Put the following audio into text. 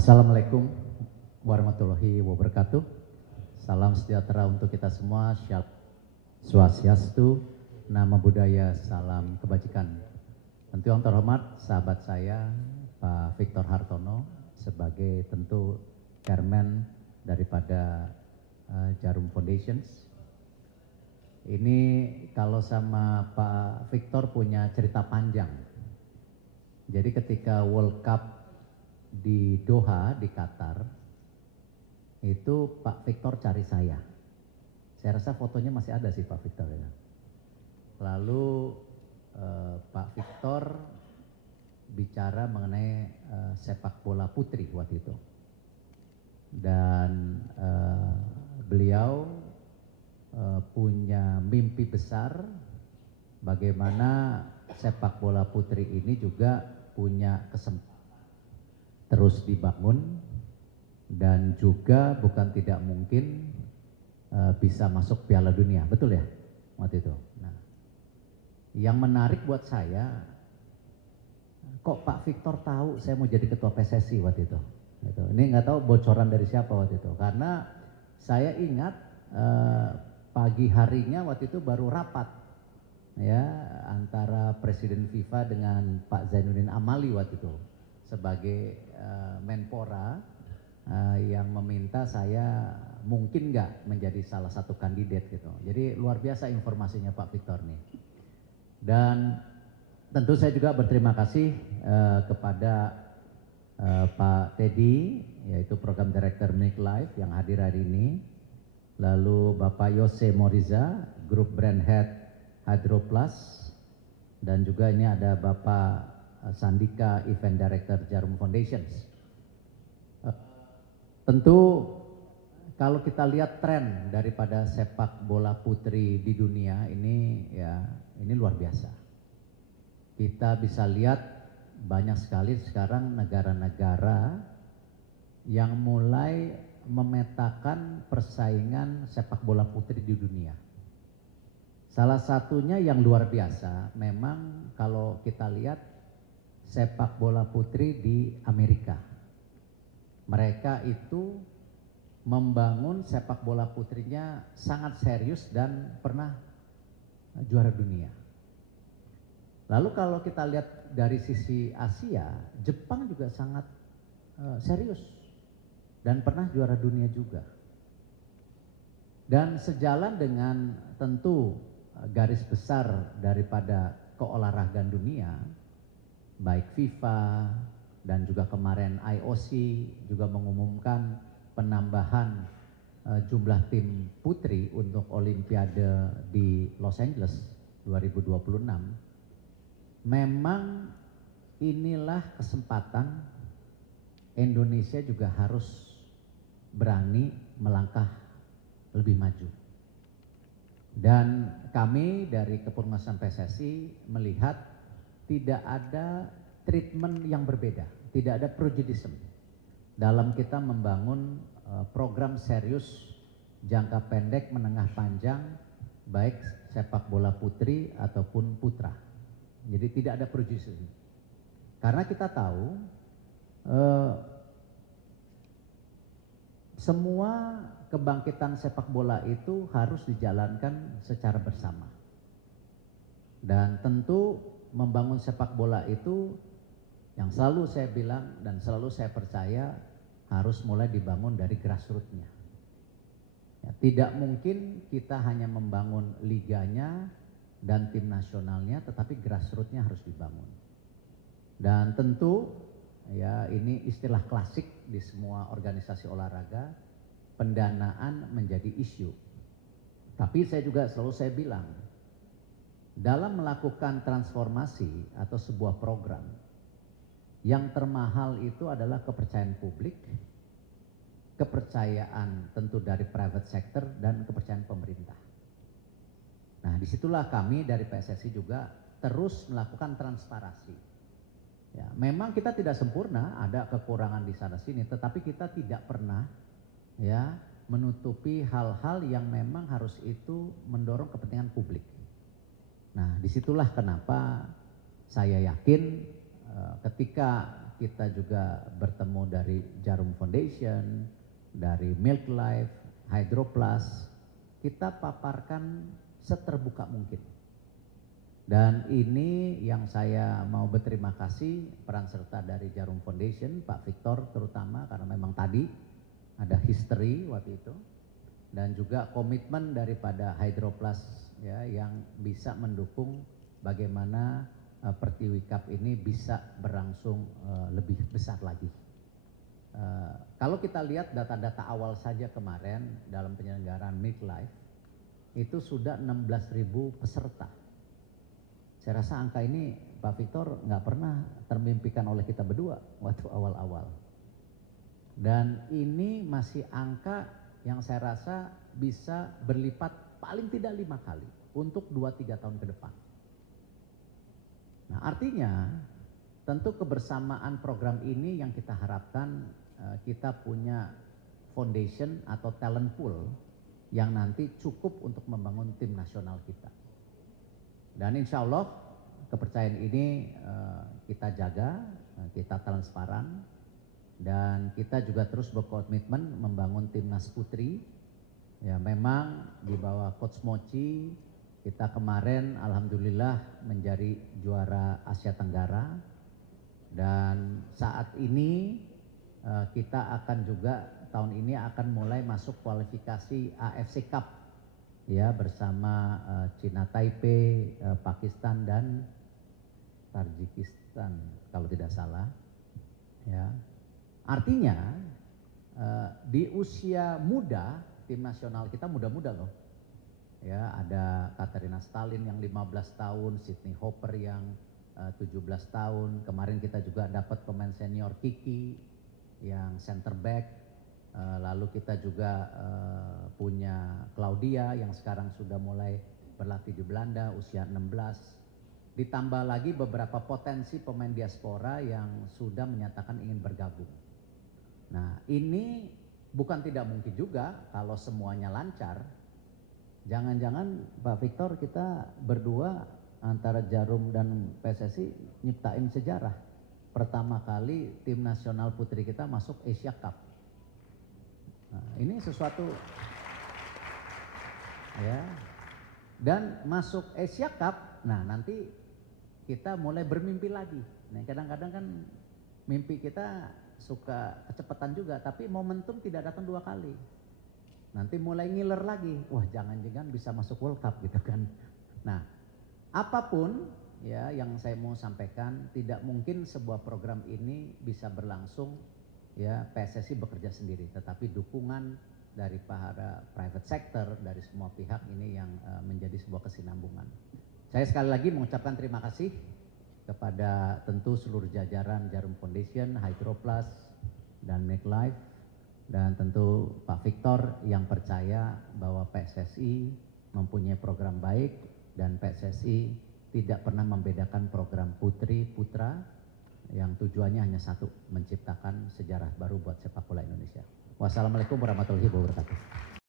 Assalamualaikum warahmatullahi wabarakatuh. Salam sejahtera untuk kita semua. Shalom Swastiastu, Namo Buddhaya, salam kebajikan. Tentu yang terhormat sahabat saya Pak Victor Hartono sebagai tentu chairman daripada Jarum Foundations. Ini kalau sama Pak Victor punya cerita panjang. Jadi ketika World Cup di Doha, di Qatar, itu Pak Victor cari saya. Saya rasa fotonya masih ada sih Pak Victor ya. Lalu Pak Victor bicara mengenai sepak bola putri waktu itu. Dan beliau punya mimpi besar bagaimana sepak bola putri ini juga punya kesempatan terus dibangun dan juga bukan tidak mungkin bisa masuk Piala Dunia, betul ya waktu itu. Nah, yang menarik buat saya, kok Pak Victor tahu saya mau jadi ketua PSSI waktu itu. Gitu. Ini nggak tahu bocoran dari siapa waktu itu, karena saya ingat pagi harinya waktu itu baru rapat ya antara Presiden FIFA dengan Pak Zainuddin Amali waktu itu sebagai Menpora yang meminta saya mungkin nggak menjadi salah satu kandidat gitu. Jadi luar biasa informasinya Pak Victor nih. Dan tentu saya juga berterima kasih kepada Pak Teddy, yaitu Program Director Mic Life yang hadir hari ini. Lalu Bapak Yose Moriza, Group Brand Head Hydro Plus. Dan juga ini ada Bapak Sandika, Event Director Jarum Foundations. Tentu kalau kita lihat tren daripada sepak bola putri di dunia ini ya ini luar biasa. Kita bisa lihat banyak sekali sekarang negara-negara yang mulai memetakan persaingan sepak bola putri di dunia. Salah satunya yang luar biasa memang kalau kita lihat sepak bola putri di Amerika. Mereka itu membangun sepak bola putrinya sangat serius dan pernah juara dunia. Lalu kalau kita lihat dari sisi Asia, Jepang juga sangat serius dan pernah juara dunia juga. Dan sejalan dengan tentu garis besar daripada keolahragaan dunia, baik FIFA dan juga kemarin IOC juga mengumumkan penambahan jumlah tim putri untuk Olimpiade di Los Angeles 2026. Memang inilah kesempatan Indonesia juga harus berani melangkah lebih maju. Dan kami dari Kepengurusan PSSI melihat tidak ada treatment yang berbeda, tidak ada prejudice dalam kita membangun program serius jangka pendek, menengah, panjang, baik sepak bola putri ataupun putra. Jadi tidak ada prejudice. Karena kita tahu semua kebangkitan sepak bola itu harus dijalankan secara bersama. Dan tentu membangun sepak bola itu yang selalu saya bilang dan selalu saya percaya harus mulai dibangun dari grassroots-nya. Ya, tidak mungkin kita hanya membangun liganya dan tim nasionalnya, tetapi grassroots-nya harus dibangun. Dan tentu ya ini istilah klasik di semua organisasi olahraga, pendanaan menjadi isu. Tapi saya juga selalu saya bilang, dalam melakukan transformasi atau sebuah program, yang termahal itu adalah kepercayaan publik, kepercayaan tentu dari private sector, dan kepercayaan pemerintah. Nah, disitulah kami dari PSSI juga terus melakukan transparansi. Ya, memang kita tidak sempurna, ada kekurangan di sana sini, tetapi kita tidak pernah ya menutupi hal-hal yang memang harus itu mendorong kepentingan publik. Nah, disitulah kenapa saya yakin ketika kita juga bertemu dari Jarum Foundation, dari Milk Life, Hydroplus, kita paparkan seterbuka mungkin. Dan ini yang saya mau berterima kasih peran serta dari Jarum Foundation, Pak Victor terutama, karena memang tadi ada history waktu itu, dan juga komitmen daripada Hydroplus ya, yang bisa mendukung bagaimana Pertiwi Cup ini bisa berlangsung lebih besar lagi. Kalau kita lihat data-data awal saja kemarin dalam penyelenggaraan Milk Life, itu sudah 16.000 peserta. Saya rasa angka ini Pak Victor nggak pernah termimpikan oleh kita berdua waktu awal-awal. Dan ini masih angka yang saya rasa bisa berlipat paling tidak 5 kali untuk 2-3 tahun ke depan. Nah, artinya tentu kebersamaan program ini yang kita harapkan kita punya foundation atau talent pool yang nanti cukup untuk membangun tim nasional kita. Dan insya Allah kepercayaan ini kita jaga, kita transparan, dan kita juga terus berkomitmen membangun timnas putri. Ya, memang di bawah Coach Mochi kita kemarin alhamdulillah menjadi juara Asia Tenggara, dan saat ini kita akan juga tahun ini akan mulai masuk kualifikasi AFC Cup ya, bersama Cina Taipei, Pakistan dan Tajikistan kalau tidak salah. Ya, artinya di usia muda tim nasional kita muda-muda loh. Ya, ada Katerina Stalin yang 15 tahun, Sydney Hopper yang 17 tahun. Kemarin kita juga dapat pemain senior Kiki yang center back. Lalu kita juga punya Claudia yang sekarang sudah mulai berlatih di Belanda usia 16. Ditambah lagi beberapa potensi pemain diaspora yang sudah menyatakan ingin bergabung. Nah, ini bukan tidak mungkin juga kalau semuanya lancar. Jangan-jangan Pak Victor kita berdua antara Jarum dan PSSI nyiptain sejarah. Pertama kali tim nasional putri kita masuk Asia Cup. Nah, ini sesuatu ya. Dan masuk Asia Cup, nah nanti kita mulai bermimpi lagi. Nah, kadang-kadang kan mimpi kita suka kecepatan juga, tapi momentum tidak datang 2 kali. Nanti mulai ngiler lagi, wah jangan-jangan bisa masuk World Cup gitu kan. Nah, apapun ya yang saya mau sampaikan, tidak mungkin sebuah program ini bisa berlangsung ya PSSI bekerja sendiri, tetapi dukungan dari para private sector, dari semua pihak ini yang menjadi sebuah kesinambungan. Saya sekali lagi mengucapkan terima kasih kepada tentu seluruh jajaran Jarum Foundation, Hydroplus, dan Make Life, dan tentu Pak Victor yang percaya bahwa PSSI mempunyai program baik dan PSSI tidak pernah membedakan program putri putra yang tujuannya hanya satu, menciptakan sejarah baru buat sepak bola Indonesia. Wassalamualaikum warahmatullahi wabarakatuh.